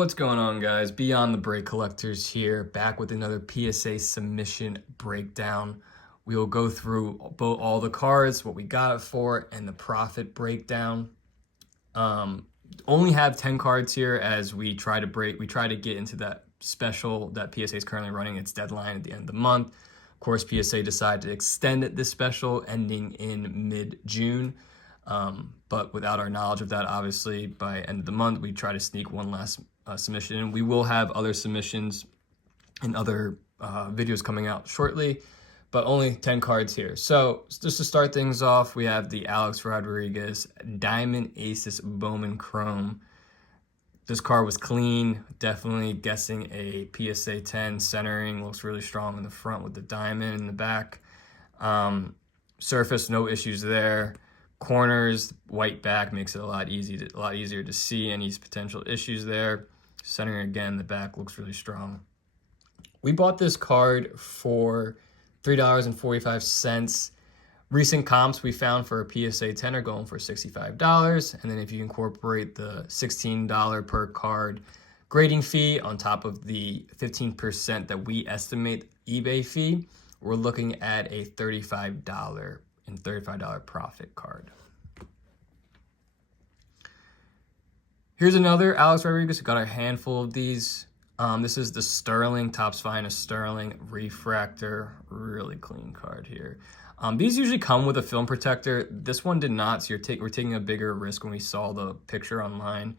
What's going on, guys? Beyond the Break Collectors here, back with another PSA submission breakdown. We will go through all the cards, what we got it for, and the profit breakdown. Only have 10 cards here as we try to get into that special that PSA is currently running its deadline at the end of the month. Of course, PSA decided to extend this special ending in mid-June. But without our knowledge of that, obviously, by end of the month, we try to sneak one last submission in. We will have other submissions and other videos coming out shortly, but only 10 cards here. So just to start things off, we have the Alex Rodriguez Diamond Aces Bowman Chrome. This card was clean, definitely guessing a PSA 10. Centering looks really strong in the front with the diamond in the back. Surface, no issues there. Corners, white back makes it a lot easier to see any potential issues there. Centering again, the back looks really strong. We bought this card for $3.45. Recent comps we found for a PSA 10 are going for $65. And then if you incorporate the $16 per card grading fee on top of the 15% that we estimate eBay fee, we're looking at a $35 profit card. Here's another Alex Rodriguez. We got a handful of these. This is the Sterling, Topps Finest Sterling Refractor. Really clean card here. These usually come with a film protector. This one did not, so we're taking a bigger risk when we saw the picture online.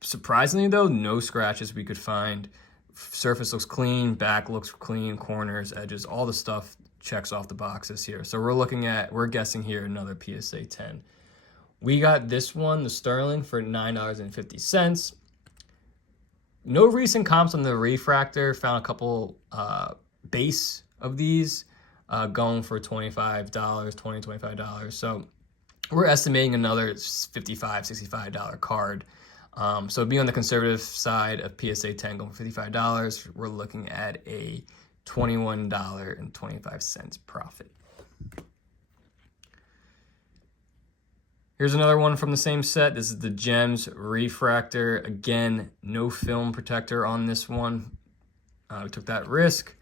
Surprisingly though, no scratches we could find. Surface looks clean, back looks clean, corners, edges, all the stuff checks off the boxes here. So we're guessing here another PSA 10. We got this one, the Sterling, for $9.50. No recent comps on the refractor. Found a couple base of these going for $25, $25. So we're estimating another $55, $65 card. So being on the conservative side of PSA 10 going for $55, we're looking at a $21.25 profit. Here's another one from the same set. This is the Gems Refractor. Again, no film protector on this one. We took that risk,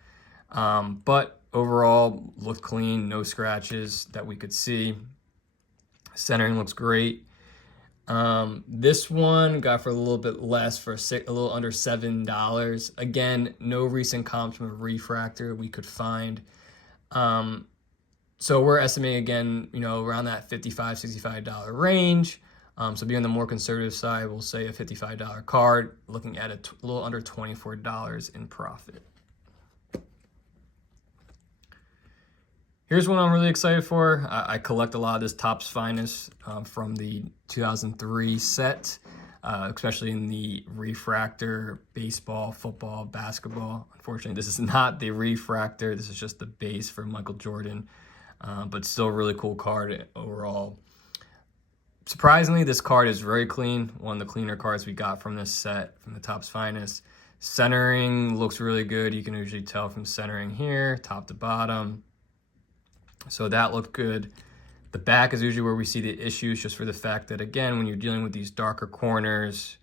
but overall looked clean, no scratches that we could see. Centering looks great. This one got for a little bit less, for a little under $7. Again, no recent comps from a refractor we could find. So we're estimating again, around that $55, $65 range. So being on the more conservative side, we'll say a $55 card, looking at a little under $24 in profit. Here's one I'm really excited for. I collect a lot of this Topps Finest from the 2003 set, especially in the refractor, baseball, football, basketball. Unfortunately, this is not the refractor. This is just the base for Michael Jordan, but still a really cool card overall. Surprisingly, this card is very clean. One of the cleaner cards we got from this set, from the Topps Finest. Centering looks really good. You can usually tell from centering here, top to bottom. So that looked good. The back is usually where we see the issues, just for the fact that, again, when you're dealing with these darker corners,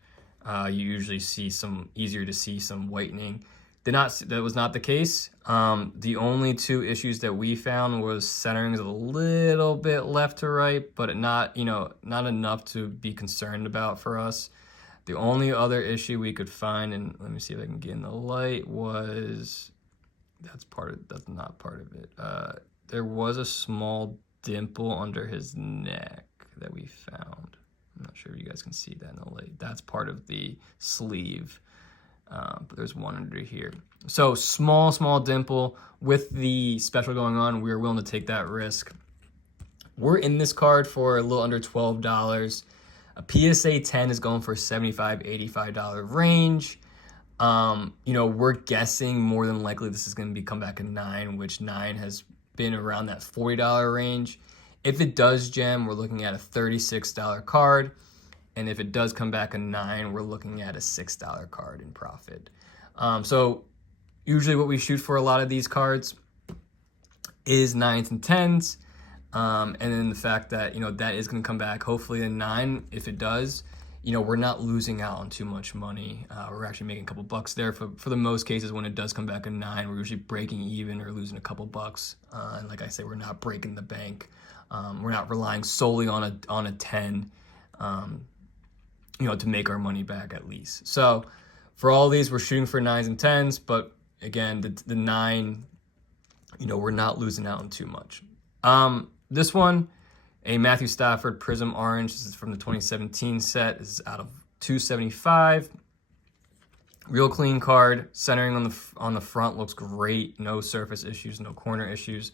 you usually see easier to see some whitening. That was not the case. The only two issues that we found was centering is a little bit left to right, but not enough to be concerned about for us. The only other issue we could find, and let me see if I can get in the light, was that's not part of it. There was a small dimple under his neck that we found. I'm not sure if you guys can see that in the light. That's part of the sleeve, but there's one under here. So small dimple. With the special going on, we were willing to take that risk. We're in this card for a little under $12. A PSA 10 is going for $75, $85 range. We're guessing more than likely this is going to come back a 9, which 9 has been around that $40 range. If it does gem, we're looking at a $36 card. And if it does come back a 9, we're looking at a $6 card in profit. So usually what we shoot for a lot of these cards is 9s and 10s. And then the fact that, that is going to come back, hopefully a 9. If it does, we're not losing out on too much money. We're actually making a couple bucks there. For the most cases, when it does come back a 9, we're usually breaking even or losing a couple bucks. And like I say, we're not breaking the bank. We're not relying solely on a 10, to make our money back at least. So for all these, we're shooting for 9s and 10s, but again, the 9, we're not losing out on too much. This one, a Matthew Stafford Prism Orange. This is from the 2017 set. This is out of 275. Real clean card. Centering on the front looks great. No surface issues, no corner issues.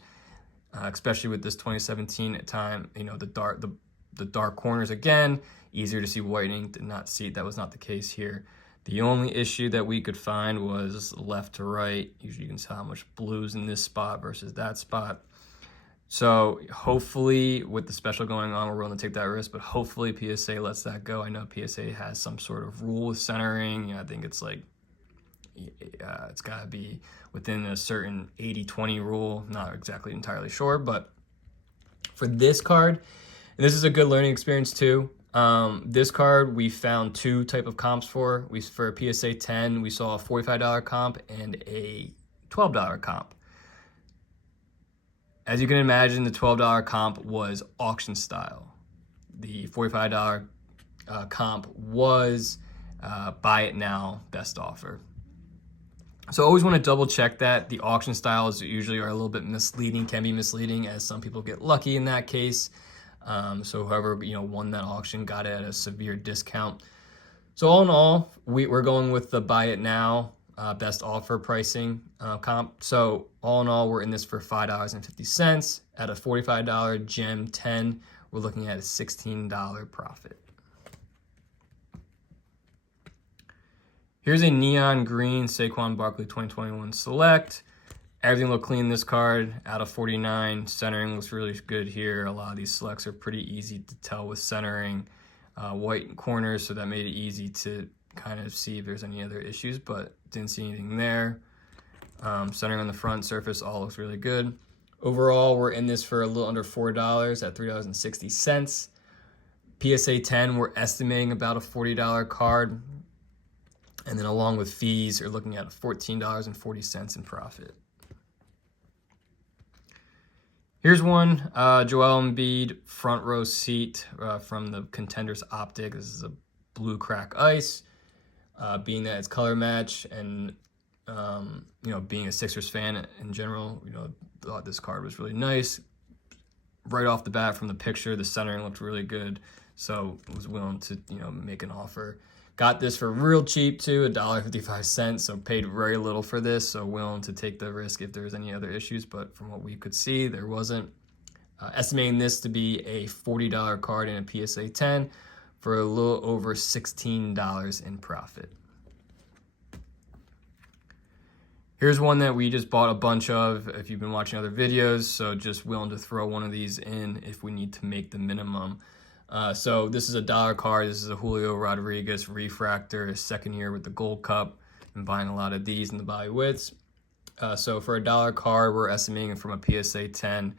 Especially with this 2017 at time, the dark corners again, easier to see whitening. Did not see, that was not the case here. The only issue that we could find was left to right. Usually you can tell how much blue's in this spot versus that spot. So hopefully with the special going on, we're willing to take that risk, but hopefully PSA lets that go. I know PSA has some sort of rule with centering. I think it's like, it's gotta be within a certain 80-20 rule. Not exactly entirely sure, but for this card, and this is a good learning experience too. This card we found 2 type of comps for. For a PSA 10, we saw a $45 comp and a $12 comp. As you can imagine, the $12 comp was auction style. The $45 comp was buy it now, best offer. So always want to double check that. The auction styles usually are a little bit misleading, can be misleading, as some people get lucky in that case. So whoever won that auction got it at a severe discount. So all in all, we're going with the buy it now, best offer pricing comp. So all in all, we're in this for $5.50 at a $45 Gem 10. We're looking at a $16 profit. Here's a neon green Saquon Barkley 2021 Select. Everything looked clean in this card, out of 49. Centering looks really good here. A lot of these selects are pretty easy to tell with centering. White corners, so that made it easy to kind of see if there's any other issues, but didn't see anything there. Centering on the front surface all looks really good. Overall, we're in this for a little under $4 at $3.60. PSA 10, we're estimating about a $40 card. And then along with fees, you're looking at $14.40 in profit. Here's one, Joel Embiid front row seat from the Contenders Optic. This is a blue crack ice. Being that it's color match and, being a Sixers fan in general, thought this card was really nice. Right off the bat from the picture, the centering looked really good. So I was willing to, make an offer. Got this for real cheap too, $1.55, so paid very little for this, so willing to take the risk if there's any other issues, but from what we could see, there wasn't. Estimating this to be a $40 card in a PSA 10 for a little over $16 in profit. Here's one that we just bought a bunch of if you've been watching other videos, so just willing to throw one of these in if we need to make the minimum. So this is a $1 card. This is a Julio Rodriguez refractor, his second year with the Gold Cup. Been buying a lot of these in the Bobby Witts. So for a $1 card, we're estimating from a PSA 10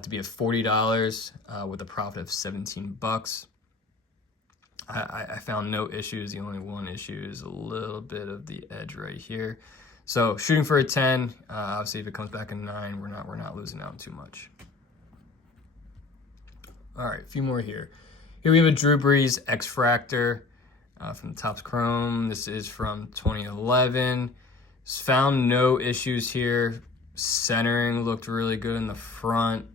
to be at $40 with a profit of $17. I found no issues. The only one issue is a little bit of the edge right here. So shooting for a 10. Obviously, if it comes back a 9, we're not losing out too much. All right, a few more here. Here we have a Drew Brees X-Fractor from the Topps Chrome. This is from 2011. Found no issues here. Centering looked really good in the front.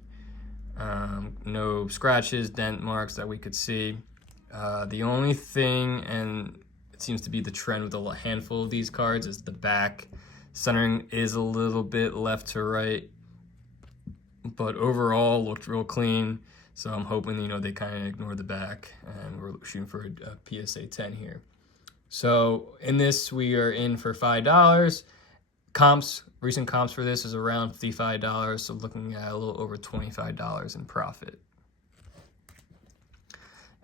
No scratches, dent marks that we could see. The only thing, and it seems to be the trend with a handful of these cards, is the back. Centering is a little bit left to right, but overall looked real clean. So I'm hoping, they kind of ignore the back, and we're shooting for a PSA 10 here. So in this, we are in for $5. Recent comps for this is around $55, so looking at a little over $25 in profit.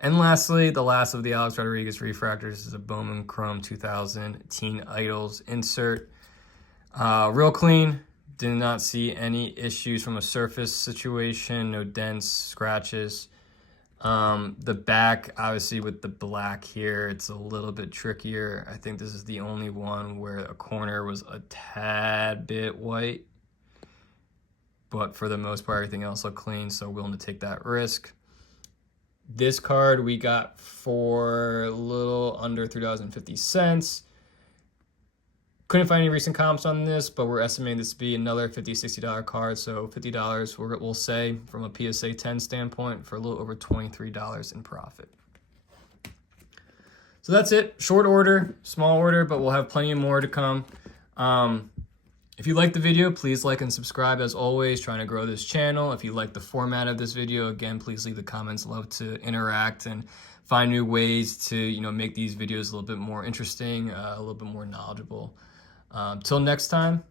And lastly, the last of the Alex Rodriguez refractors is a Bowman Chrome 2000 Teen Idols insert. Real clean. Did not see any issues from a surface situation, no dents, scratches. The back, obviously with the black here, it's a little bit trickier. I think this is the only one where a corner was a tad bit white. But for the most part, everything else looked clean, so willing to take that risk. This card we got for a little under $3.50. Couldn't find any recent comps on this, but we're estimating this to be another $50, $60 card. So $50, we'll say, from a PSA 10 standpoint, for a little over $23 in profit. So that's it. Short order, small order, but we'll have plenty more to come. If you like the video, please like and subscribe as always, trying to grow this channel. If you like the format of this video, again, please leave the comments. Love to interact and find new ways to, make these videos a little bit more interesting, a little bit more knowledgeable. Till next time.